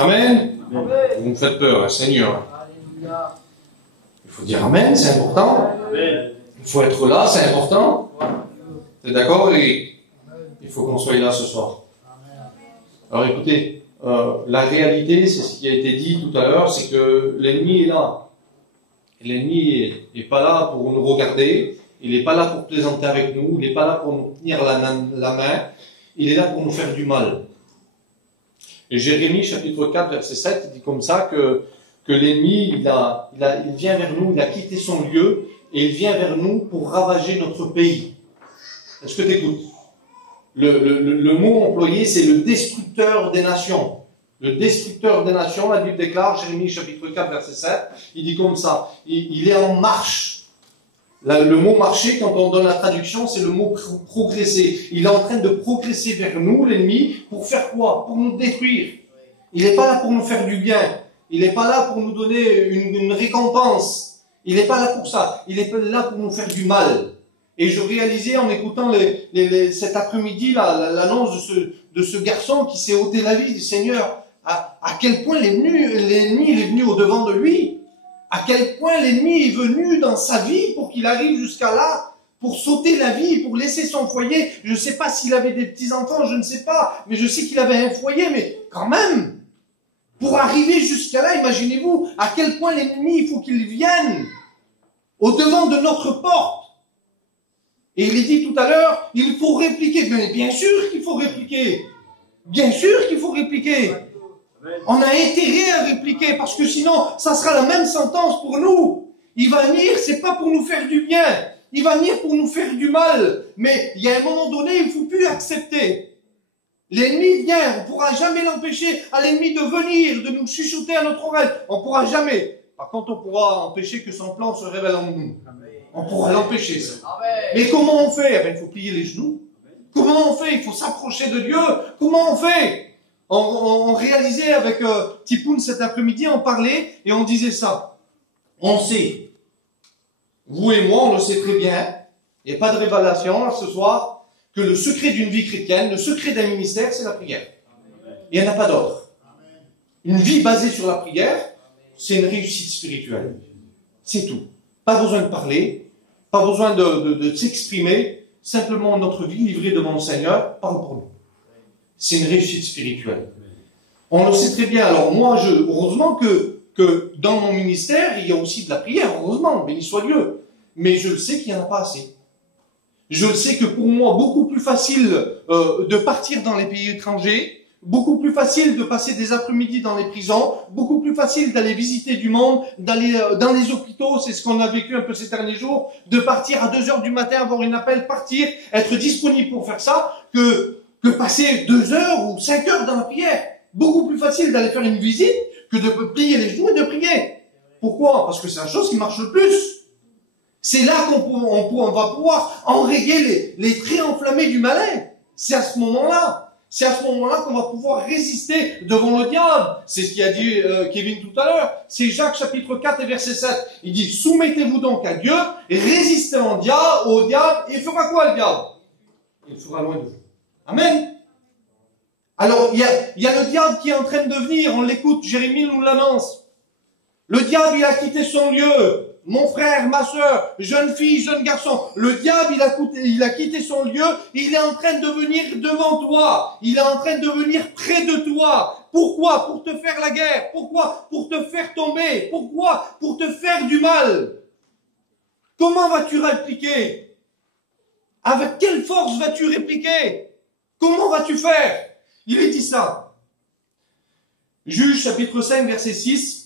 Amen. Amen. Vous me faites peur, hein, Seigneur. Alléluia. Il faut dire Amen, c'est important. Amen. Il faut être là, c'est important. T'es d'accord, Eric? Il faut qu'on soit là ce soir. Alors écoutez, la réalité, c'est ce qui a été dit tout à l'heure, c'est que l'ennemi est là. L'ennemi n'est pas là pour nous regarder, il n'est pas là pour plaisanter avec nous, il n'est pas là pour nous tenir la main, il est là pour nous faire du mal. Et Jérémie, chapitre 4, verset 7, il dit comme ça que l'ennemi, il vient vers nous, il a quitté son lieu, et il vient vers nous pour ravager notre pays. Est-ce que tu écoutes? Le mot employé, c'est le destructeur des nations. Le destructeur des nations, la Bible déclare, Jérémie chapitre 4, verset 7, il dit comme ça, il est en marche. Le mot marcher, quand on donne la traduction, c'est le mot progresser. Il est en train de progresser vers nous, l'ennemi, pour faire quoi? Pour nous détruire. Il n'est pas là pour nous faire du bien. Il n'est pas là pour nous donner une récompense. Il n'est pas là pour ça. Il est là pour nous faire du mal. Et je réalisais en écoutant cet après-midi l'annonce de ce garçon qui s'est ôté la vie du Seigneur, à quel point l'ennemi est venu au-devant de lui, à quel point l'ennemi est venu dans sa vie pour qu'il arrive jusqu'à là, pour sauter la vie, pour laisser son foyer. Je ne sais pas s'il avait des petits-enfants, je ne sais pas, mais je sais qu'il avait un foyer, mais quand même, pour arriver jusqu'à là, imaginez-vous à quel point l'ennemi, il faut qu'il vienne au-devant de notre porte. Et il est dit tout à l'heure, il faut répliquer. Bien sûr qu'il faut répliquer. Bien sûr qu'il faut répliquer. On a intérêt à répliquer parce que sinon, ça sera la même sentence pour nous. Il va venir, c'est pas pour nous faire du bien. Il va venir pour nous faire du mal. Mais il y a un moment donné, il ne faut plus accepter. L'ennemi vient, on ne pourra jamais l'empêcher à l'ennemi de venir, de nous chuchoter à notre oreille. On ne pourra jamais. Par contre, on pourra empêcher que son plan se révèle en nous. On pourra l'empêcher, ça. Mais comment on fait? Il faut plier les genoux. Comment on fait? Il faut s'approcher de Dieu. Comment on fait? On réalisait avec Tipoun cet après-midi, on parlait et on disait ça. On sait. Vous et moi, on le sait très bien. Il n'y a pas de révélation là, ce soir. Que le secret d'une vie chrétienne, le secret d'un ministère, c'est la prière. Il n'y en a pas d'autre. Une vie basée sur la prière, c'est une réussite spirituelle. C'est tout. Pas besoin de parler, pas besoin de s'exprimer, simplement notre vie livrée devant le Seigneur parle pour nous. C'est une réussite spirituelle. On le sait très bien. Alors moi, heureusement que dans mon ministère, il y a aussi de la prière, heureusement, béni soit Dieu. Mais je le sais qu'il n'y en a pas assez. Je le sais que pour moi, beaucoup plus facile de partir dans les pays étrangers, beaucoup plus facile de passer des après-midi dans les prisons, beaucoup plus facile d'aller visiter du monde, d'aller dans les hôpitaux, c'est ce qu'on a vécu un peu ces derniers jours, de partir à 2 heures du matin, avoir une appel, partir, être disponible pour faire ça, que passer 2 heures ou 5 heures dans la prière. Beaucoup plus facile d'aller faire une visite que de plier les genoux et de prier. Pourquoi? Parce que c'est la chose qui marche le plus. C'est là qu'on va pouvoir enrayer les traits enflammés du malin. C'est à ce moment-là. C'est à ce moment-là qu'on va pouvoir résister devant le diable. C'est ce qu'a dit Kevin tout à l'heure. C'est Jacques chapitre 4 et verset 7. Il dit, soumettez-vous donc à Dieu, et résistez au diable, et il fera quoi le diable? Il fera loin de vous. Amen. Alors, il y a le diable qui est en train de venir, on l'écoute, Jérémie nous l'annonce. Le diable, il a quitté son lieu. Mon frère, ma soeur, jeune fille, jeune garçon, le diable, il a quitté son lieu, il est en train de venir devant toi, il est en train de venir près de toi. Pourquoi? Pour te faire la guerre. Pourquoi? Pour te faire tomber. Pourquoi? Pour te faire du mal. Comment vas-tu répliquer? Avec quelle force vas-tu répliquer? Comment vas-tu faire? Il est dit ça. Juge chapitre 5 verset 6.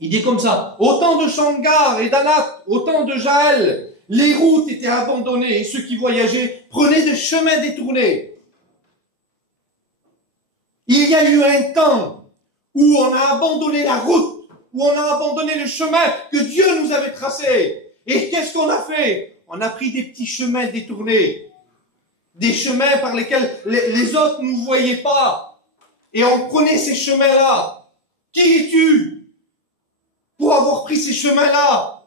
Il dit comme ça, au temps de Shamgar et d'Anath, au temps de Jaël, les routes étaient abandonnées et ceux qui voyageaient prenaient des chemins détournés. Il y a eu un temps où on a abandonné la route, où on a abandonné le chemin que Dieu nous avait tracé. Et qu'est-ce qu'on a fait? On a pris des petits chemins détournés, des chemins par lesquels les autres ne nous voyaient pas. Et on prenait ces chemins-là. Qui es-tu pour avoir pris ces chemins-là,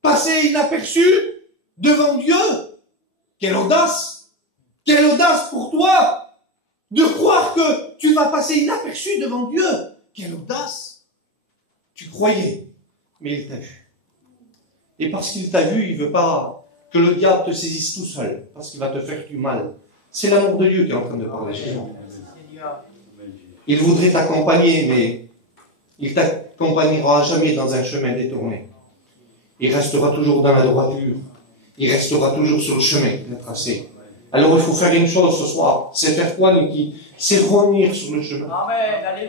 passer inaperçu devant Dieu? Quelle audace! Quelle audace pour toi De croire que tu vas passer inaperçu devant Dieu. Quelle audace! Tu croyais, mais il t'a vu. Et parce qu'il t'a vu, il ne veut pas que le diable te saisisse tout seul, parce qu'il va te faire du mal. C'est l'amour de Dieu qui est en train de parler chez nous. Il voudrait t'accompagner, mais il t'accompagnera jamais dans un chemin détourné. Il restera toujours dans la droiture. Il restera toujours sur le chemin qu'il a tracé. Alors il faut faire une chose ce soir. C'est faire quoi, Niki? C'est revenir sur le chemin.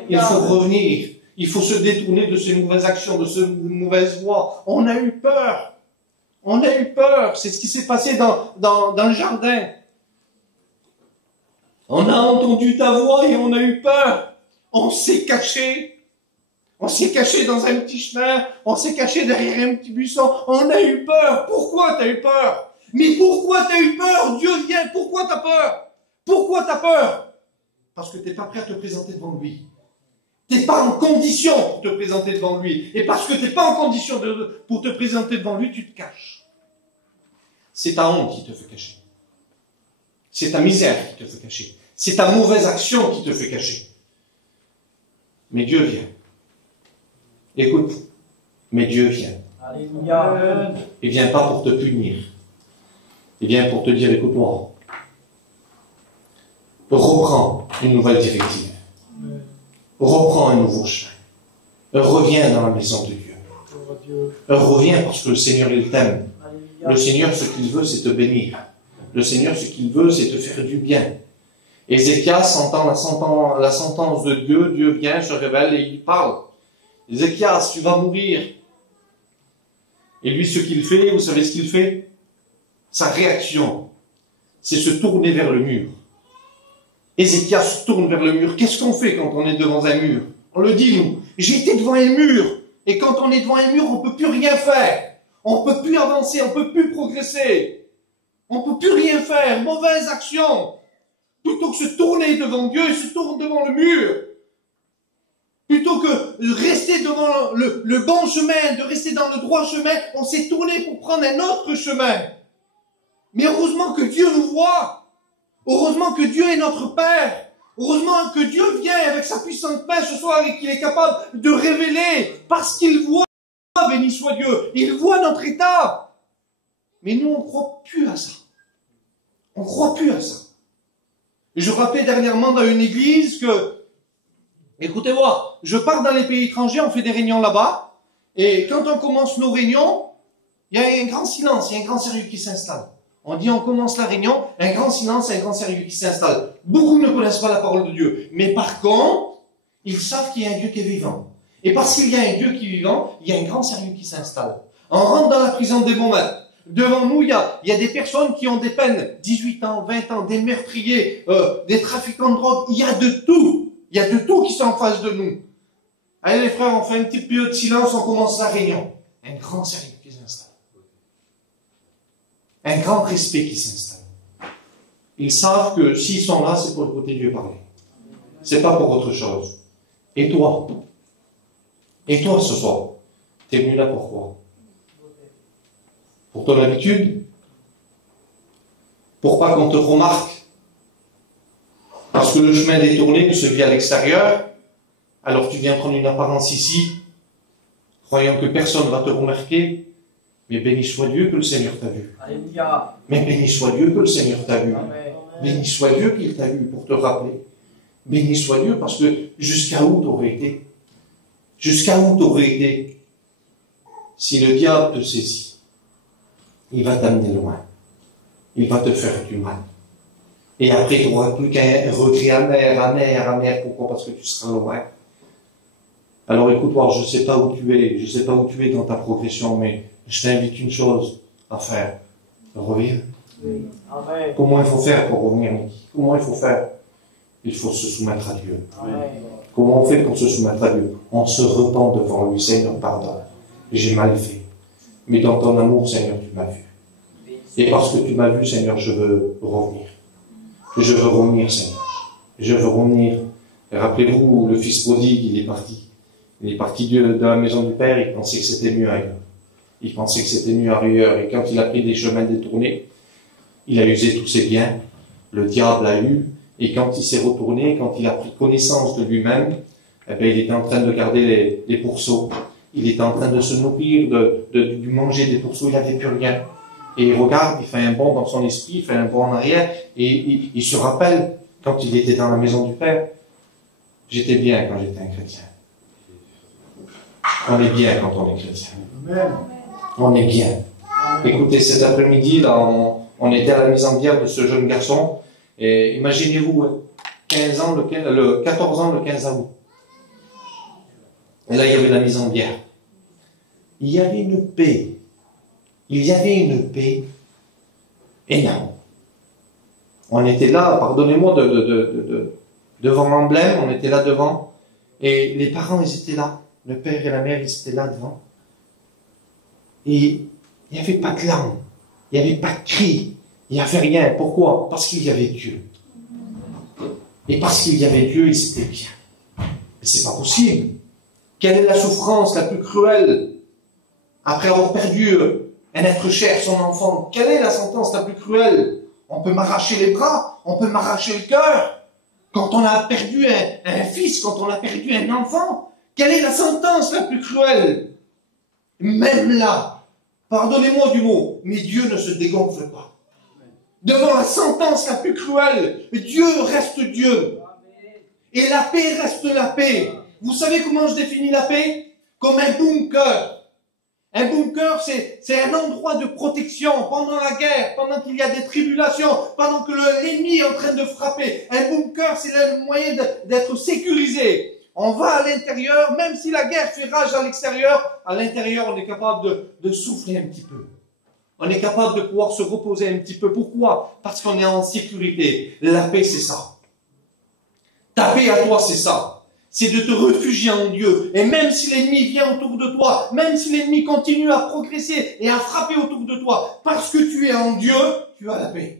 Il faut revenir. Il faut se détourner de ces mauvaises actions, de ces mauvaises voies. On a eu peur. On a eu peur. C'est ce qui s'est passé dans le jardin. On a entendu ta voix et on a eu peur. On s'est caché. On s'est caché dans un petit chemin. On s'est caché derrière un petit buisson. On a eu peur. Pourquoi tu as eu peur? Mais pourquoi tu as eu peur? Dieu vient. Pourquoi tu as peur? Pourquoi tu as peur? Parce que tu n'es pas prêt à te présenter devant lui. Tu n'es pas en condition pour te présenter devant lui. Et parce que tu n'es pas en condition pour te présenter devant lui, tu te caches. C'est ta honte qui te fait cacher. C'est ta misère qui te fait cacher. C'est ta mauvaise action qui te fait cacher. Mais Dieu vient. Écoute, mais Dieu vient. Alléluia. Il ne vient pas pour te punir. Il vient pour te dire, écoute-moi, reprends une nouvelle directive. Reprends un nouveau chemin. Reviens dans la maison de Dieu. Reviens parce que le Seigneur, il t'aime. Le Seigneur, ce qu'il veut, c'est te bénir. Le Seigneur, ce qu'il veut, c'est te faire du bien. Ézéchias entend la sentence de Dieu. Dieu vient, se révèle et il parle. Ézéchias, tu vas mourir. Et lui, ce qu'il fait, vous savez ce qu'il fait? Sa réaction, c'est se tourner vers le mur. Ézéchias se tourne vers le mur. Qu'est-ce qu'on fait quand on est devant un mur? On le dit, nous. J'étais devant un mur. Et quand on est devant un mur, on ne peut plus rien faire. On ne peut plus avancer, on ne peut plus progresser. On ne peut plus rien faire. Mauvaise action. Plutôt que se tourner devant Dieu, il se tourne devant le mur. Plutôt que de rester devant le bon chemin, de rester dans le droit chemin, on s'est tourné pour prendre un autre chemin. Mais heureusement que Dieu nous voit. Heureusement que Dieu est notre Père. Heureusement que Dieu vient avec sa puissante main ce soir et qu'il est capable de révéler parce qu'il voit, béni soit Dieu, il voit notre état. Mais nous, on ne croit plus à ça. On ne croit plus à ça. Et je rappelais dernièrement dans une église que, écoutez-moi, je pars dans les pays étrangers, on fait des réunions là-bas, et quand on commence nos réunions, il y a un grand silence, il y a un grand sérieux qui s'installe. On dit on commence la réunion, un grand silence, un grand sérieux qui s'installe. Beaucoup ne connaissent pas la parole de Dieu. Mais par contre, ils savent qu'il y a un Dieu qui est vivant. Et parce qu'il y a un Dieu qui est vivant, il y a un grand sérieux qui s'installe. On rentre dans la prison des bons maîtres. Devant nous, il y a des personnes qui ont des peines, 18 ans, 20 ans, des meurtriers, des trafiquants de drogue. Il y a de tout. Il y a de tout qui sont en face de nous. Allez les frères, on fait une petite période de silence, on commence la réunion. Un grand sérieux qui s'installe. Un grand respect qui s'installe. Ils savent que s'ils sont là, c'est pour écouter Dieu parler. C'est pas pour autre chose. Et toi? Et toi ce soir? T'es venu là pourquoi? Pour ton habitude? Pour pas qu'on te remarque? Parce que le chemin détourné se vit à l'extérieur, alors tu viens prendre une apparence ici, croyant que personne ne va te remarquer. Mais béni soit Dieu que le Seigneur t'a vu. Alléluia. Mais béni soit Dieu que le Seigneur t'a vu. Amen. Béni soit Dieu qu'il t'a vu pour te rappeler. Béni soit Dieu parce que jusqu'à où t'aurais été? Jusqu'à où t'aurais été? Si le diable te saisit, il va t'amener loin. Il va te faire du mal. Et après, tu n'auras plus qu'un regret amer. Pourquoi? Parce que tu seras loin. Alors écoute-moi, je ne sais pas où tu es, je ne sais pas où tu es dans ta progression, mais je t'invite une chose à faire. Reviens. Oui. Amen. Comment il faut faire pour revenir? Comment il faut faire? Il faut se soumettre à Dieu. Amen. Comment on fait pour se soumettre à Dieu? On se repent devant lui. Seigneur, pardonne. J'ai mal fait. Mais dans ton amour, Seigneur, tu m'as vu. Et parce que tu m'as vu, Seigneur, je veux revenir. Je veux revenir, Seigneur. Je veux revenir. Rappelez-vous, le fils prodigue, il est parti. Il est parti de la maison du Père, il pensait que c'était mieux ailleurs. Il pensait que c'était mieux ailleurs. Et quand il a pris des chemins détournés, il a usé tous ses biens. Le diable a eu, Et quand il s'est retourné, quand il a pris connaissance de lui-même, eh bien, il était en train de garder les pourceaux. Il était en train de se nourrir, du manger des pourceaux, il n'avait plus rien. Et il regarde, il fait un bond dans son esprit, il fait un bond en arrière, et il se rappelle quand il était dans la maison du Père. J'étais bien quand j'étais un chrétien. On est bien quand on est chrétien. On est bien. Écoutez, cet après-midi, là, on était à la mise en bière de ce jeune garçon, et imaginez-vous, 14 ans le 15 août. Et là, il y avait la mise en bière. Il y avait une paix. Il y avait une paix énorme. On était là, pardonnez-moi, devant l'emblème, on était là devant, et les parents, ils étaient là. Le père et la mère, ils étaient là devant. Et il n'y avait pas de larmes, il n'y avait pas de cris, il n'y avait rien. Pourquoi? Parce qu'il y avait Dieu. Et parce qu'il y avait Dieu, ils étaient bien. Mais c'est pas possible. Quelle est la souffrance la plus cruelle après avoir perdu un être cher, son enfant? Quelle est la sentence la plus cruelle? On peut m'arracher les bras, on peut m'arracher le cœur. Quand on a perdu un fils, quand on a perdu un enfant, quelle est la sentence la plus cruelle? Même là, pardonnez-moi du mot, mais Dieu ne se dégonfle pas. Devant la sentence la plus cruelle, Dieu reste Dieu. Et la paix reste la paix. Vous savez comment je définis la paix? Comme un bunker. Un bunker, c'est un endroit de protection pendant la guerre, pendant qu'il y a des tribulations, pendant que l'ennemi est en train de frapper. Un bunker, c'est le moyen d'être sécurisé. On va à l'intérieur, même si la guerre fait rage à l'extérieur, à l'intérieur, on est capable de souffler un petit peu. On est capable de pouvoir se reposer un petit peu. Pourquoi? Parce qu'on est en sécurité. La paix, c'est ça. Ta paix à toi, c'est ça. C'est de te réfugier en Dieu. Et même si l'ennemi vient autour de toi, même si l'ennemi continue à progresser et à frapper autour de toi, parce que tu es en Dieu, tu as la paix.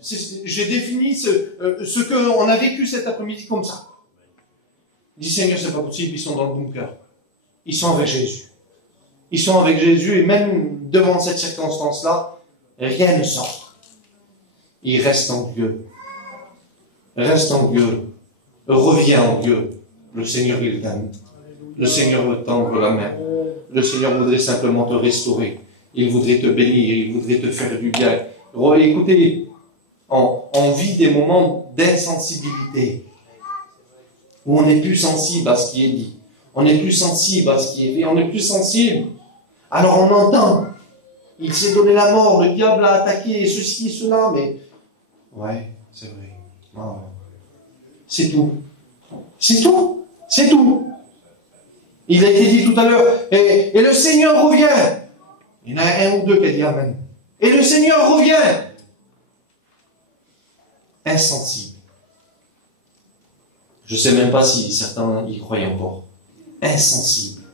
J'ai défini ce qu'on a vécu cet après-midi comme ça. Dis Seigneur, c'est pas possible, ils sont dans le bunker. Ils sont avec Jésus. Ils sont avec Jésus et même devant cette circonstance-là, rien ne sort. Ils restent en Dieu. Reste en Dieu. Reviens en Dieu. Le Seigneur, il t'aime. Le Seigneur veut tendre la main. Le Seigneur voudrait simplement te restaurer. Il voudrait te bénir. Il voudrait te faire du bien. Écoutez, on vit des moments d'insensibilité où on n'est plus sensible à ce qui est dit. On n'est plus sensible à ce qui est fait. On n'est plus sensible. Alors on entend. Il s'est donné la mort. Le diable a attaqué ceci et cela. Mais ouais, c'est vrai. Ah, c'est tout. C'est tout. C'est tout. Il a été dit tout à l'heure, et le Seigneur revient. Il y en a un ou deux qui a dit Amen. Et le Seigneur revient. Insensible. Je ne sais même pas si certains y croient encore. Insensible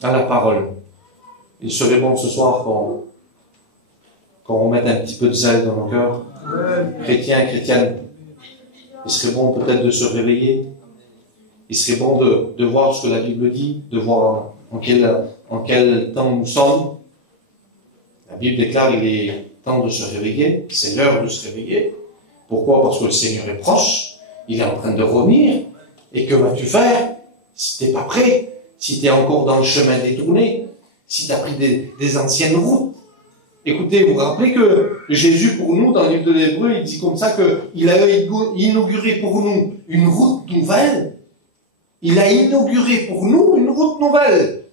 à la parole. Il serait bon ce soir qu'on mette un petit peu de zèle dans nos cœurs. Chrétiens, chrétiennes. Il serait bon peut-être de se réveiller. Il serait bon de voir ce que la Bible dit, de voir en quel temps nous sommes. La Bible déclare qu'il est temps de se réveiller, c'est l'heure de se réveiller. Pourquoi? Parce que le Seigneur est proche, il est en train de revenir. Et que vas-tu faire si tu n'es pas prêt, si tu es encore dans le chemin détourné, si tu as pris des anciennes routes? Écoutez, vous vous rappelez que Jésus, pour nous, dans le livre de l'Hébreu, il dit comme ça qu'il a inauguré pour nous une route nouvelle. Il a inauguré pour nous une route nouvelle.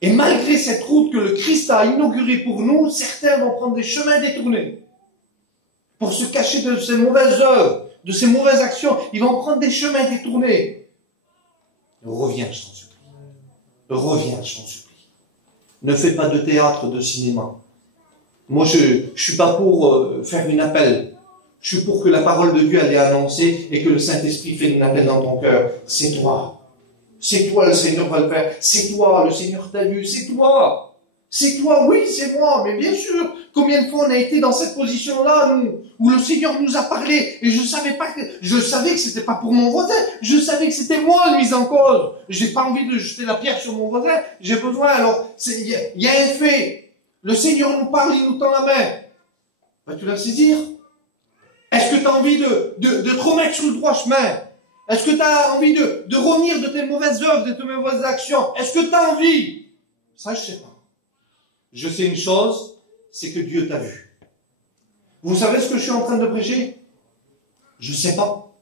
Et malgré cette route que le Christ a inaugurée pour nous, certains vont prendre des chemins détournés. Pour se cacher de ces mauvaises œuvres, de ces mauvaises actions, ils vont prendre des chemins détournés. Reviens, je t'en supplie. Reviens, je t'en supplie. Ne fais pas de théâtre, de cinéma. Moi, je suis pas pour faire une appel. Je suis pour que la parole de Dieu elle est annoncée et que le Saint-Esprit fait une appel dans ton cœur. C'est toi. C'est toi, le Seigneur va le faire. C'est toi, le Seigneur t'a vu. C'est toi. C'est toi, oui, c'est moi. Mais bien sûr, combien de fois on a été dans cette position-là, nous, où le Seigneur nous a parlé et je savais que c'était pas pour mon voisin. Je savais que c'était moi le mis en cause. J'ai pas envie de jeter la pierre sur mon voisin. J'ai besoin, alors, il y a un fait. Le Seigneur nous parle, il nous tend la main. Vas-tu la saisir? Est-ce que tu as envie de te remettre sur le droit chemin? Est-ce que tu as envie de revenir de tes mauvaises œuvres, de tes mauvaises actions? Est-ce que tu as envie? Ça, je sais pas. Je sais une chose, c'est que Dieu t'a vu. Vous savez ce que je suis en train de prêcher? Je sais pas.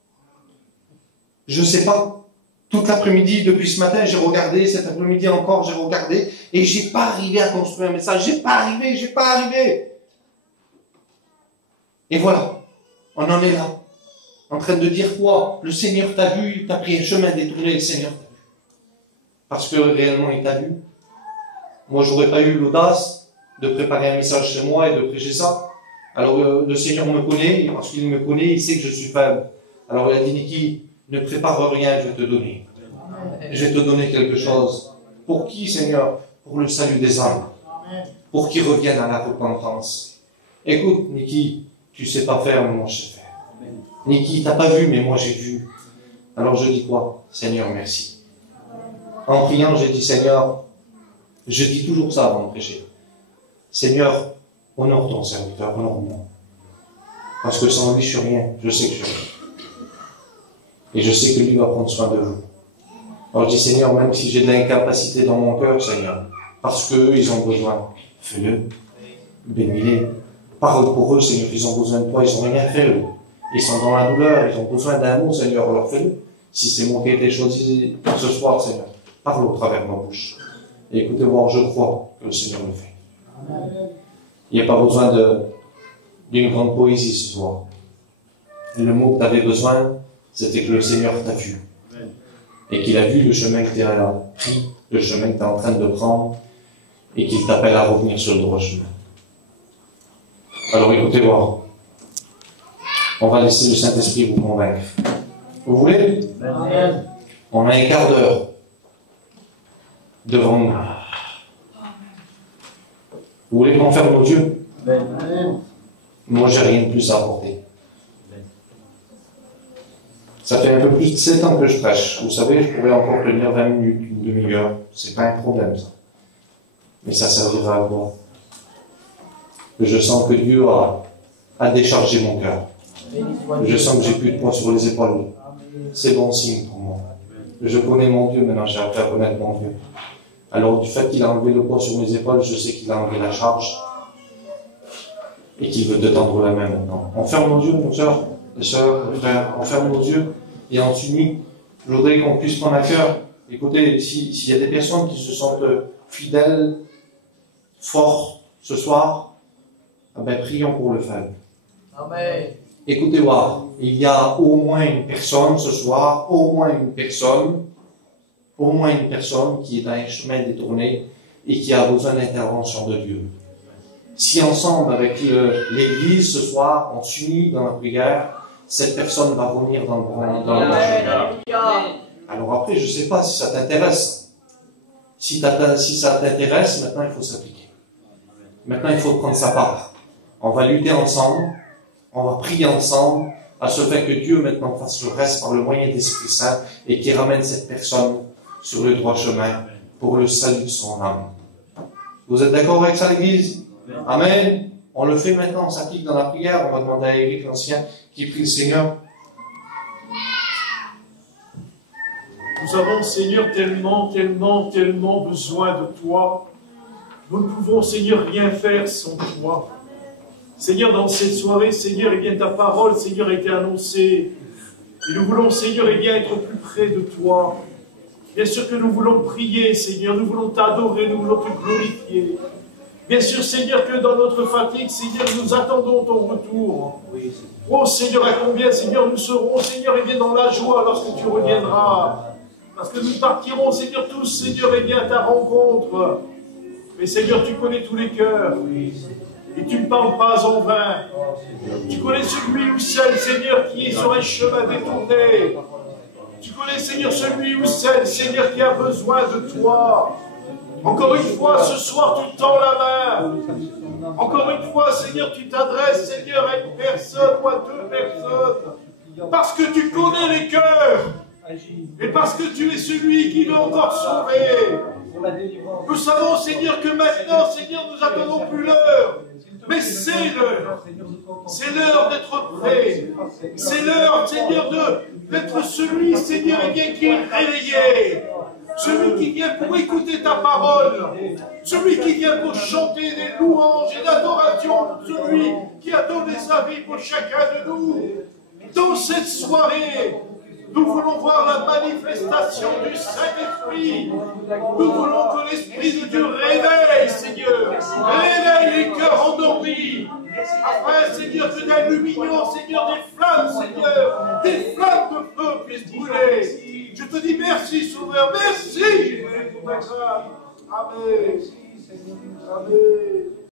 Je sais pas. Toute l'après-midi, depuis ce matin, j'ai regardé, cet après-midi encore, j'ai regardé, et j'ai pas arrivé à construire un message. J'ai pas arrivé. Et voilà. On en est là. En train de dire quoi? Le Seigneur t'a vu, t'as pris un chemin détourné, le Seigneur t'a vu. Parce que réellement, il t'a vu. Moi, j'aurais pas eu l'audace de préparer un message chez moi et de prêcher ça. Alors, le Seigneur me connaît, et parce qu'il me connaît, il sait que je suis faible. Alors, il a dit, Niki, ne prépare rien, je vais te donner. Je vais te donner quelque chose. Pour qui, Seigneur? Pour le salut des âmes. Pour qu'ils reviennent à la repentance. Écoute, Niki, tu sais pas faire, mais moi je sais faire. Niki, t'as pas vu, mais moi j'ai vu. Alors je dis quoi? Seigneur, merci. En priant, j'ai dit, Seigneur, je dis toujours ça avant de prêcher. Seigneur, honore ton serviteur, honore-moi. Parce que sans lui, je suis rien. Je sais que je suis rien. Et je sais que lui va prendre soin de vous. Alors je dis, Seigneur, même si j'ai de l'incapacité dans mon cœur, Seigneur, parce qu'eux, ils ont besoin, fais-le, bénis-les. Parle pour eux, Seigneur, ils ont besoin de toi, ils n'ont rien fait, eux. Ils sont dans la douleur, ils ont besoin d'un mot, Seigneur, alors fais-le. Si c'est moi qui ai été choisi ce soir, Seigneur, parle au travers de ma bouche. Et écoutez voir, je crois que le Seigneur le fait. Il n'y a pas besoin d'une grande poésie ce soir. Et le mot que tu avais besoin, c'était que le Seigneur t'a vu. Et qu'il a vu le chemin que tu as pris, le chemin que tu es en train de prendre, et qu'il t'appelle à revenir sur le droit chemin. Alors écoutez voir. On va laisser le Saint-Esprit vous convaincre. Vous voulez? Amen. On a un quart d'heure devant nous. Vous voulez qu'on ferme nos yeux? Amen. Moi, j'ai rien de plus à apporter. Ça fait un peu plus de 7 ans que je prêche. Vous savez, je pourrais encore tenir 20 minutes, une demi-heure. C'est pas un problème, ça. Mais ça servira à quoi? Je sens que Dieu a déchargé mon cœur. Je sens que j'ai plus de poids sur les épaules. C'est bon signe pour moi. Je connais mon Dieu, maintenant j'ai appris à connaître mon Dieu. Alors, du fait qu'il a enlevé le poids sur mes épaules, je sais qu'il a enlevé la charge et qu'il veut te tendre la main maintenant. On ferme nos yeux, mon soeur, les sœurs, les frères, on ferme nos yeux et on s'unit. Je voudrais qu'on puisse prendre à cœur. Écoutez, s'il y a des personnes qui se sentent fidèles, fortes ce soir, eh ben, prions pour le faire. Amen. Écoutez voir, il y a au moins une personne ce soir, au moins une personne qui est dans un chemin détourné et qui a besoin d'intervention de Dieu. Si ensemble avec l'Église ce soir, on s'unit dans la prière, cette personne va revenir dans le chemin. Alors après, je ne sais pas si ça t'intéresse. Si ça t'intéresse, maintenant il faut s'appliquer. Maintenant il faut prendre sa part. On va lutter ensemble. On va prier ensemble à ce fait que Dieu maintenant fasse le reste par le moyen de l'Esprit Saint et qu'il ramène cette personne sur le droit chemin pour le salut de son âme. Vous êtes d'accord avec ça, l'Église? Amen. On le fait maintenant, on s'applique dans la prière. On va demander à Éric l'Ancien qui prie le Seigneur. Nous avons, Seigneur, tellement besoin de toi. Nous ne pouvons, Seigneur, rien faire sans toi. Seigneur, dans cette soirée, Seigneur, eh bien, ta parole, Seigneur, a été annoncée. Et nous voulons, Seigneur, eh bien, être plus près de toi. Bien sûr que nous voulons prier, Seigneur, nous voulons t'adorer, nous voulons te glorifier. Bien sûr, Seigneur, que dans notre fatigue, Seigneur, nous attendons ton retour. Oh, Seigneur, à combien, Seigneur, nous serons, Seigneur, eh bien, dans la joie lorsque tu reviendras. Parce que nous partirons, Seigneur, tous, Seigneur, eh bien, à ta rencontre. Mais, Seigneur, tu connais tous les cœurs. Et tu ne parles pas en vain. Tu connais celui ou celle, Seigneur, qui est sur un chemin détourné. Tu connais, Seigneur, celui ou celle, Seigneur, qui a besoin de toi. Encore une fois, ce soir, tu tends la main. Encore une fois, Seigneur, tu t'adresses, Seigneur, à une personne ou à deux personnes. Parce que tu connais les cœurs. Et parce que tu es celui qui veut encore sauver. Nous savons, Seigneur, que maintenant, Seigneur, nous n'attendons plus l'heure. Mais c'est l'heure. C'est l'heure d'être prêt. C'est l'heure, Seigneur, d'être celui, Seigneur, eh bien, qui est réveillé. Celui qui vient pour écouter ta parole. Celui qui vient pour chanter des louanges et d'adoration. Celui qui a donné sa vie pour chacun de nous. Dans cette soirée, nous voulons voir la manifestation du Saint-Esprit. Nous voulons que l'Esprit de Dieu réveille, Seigneur. Réveille les cœurs endormis. Afin, Seigneur, que d'illuminions, Seigneur, des flammes, Seigneur. Des flammes de feu puissent brûler. Je te dis merci, Sauveur. Merci, Jésus, pour ta grâce. Amen. Amen.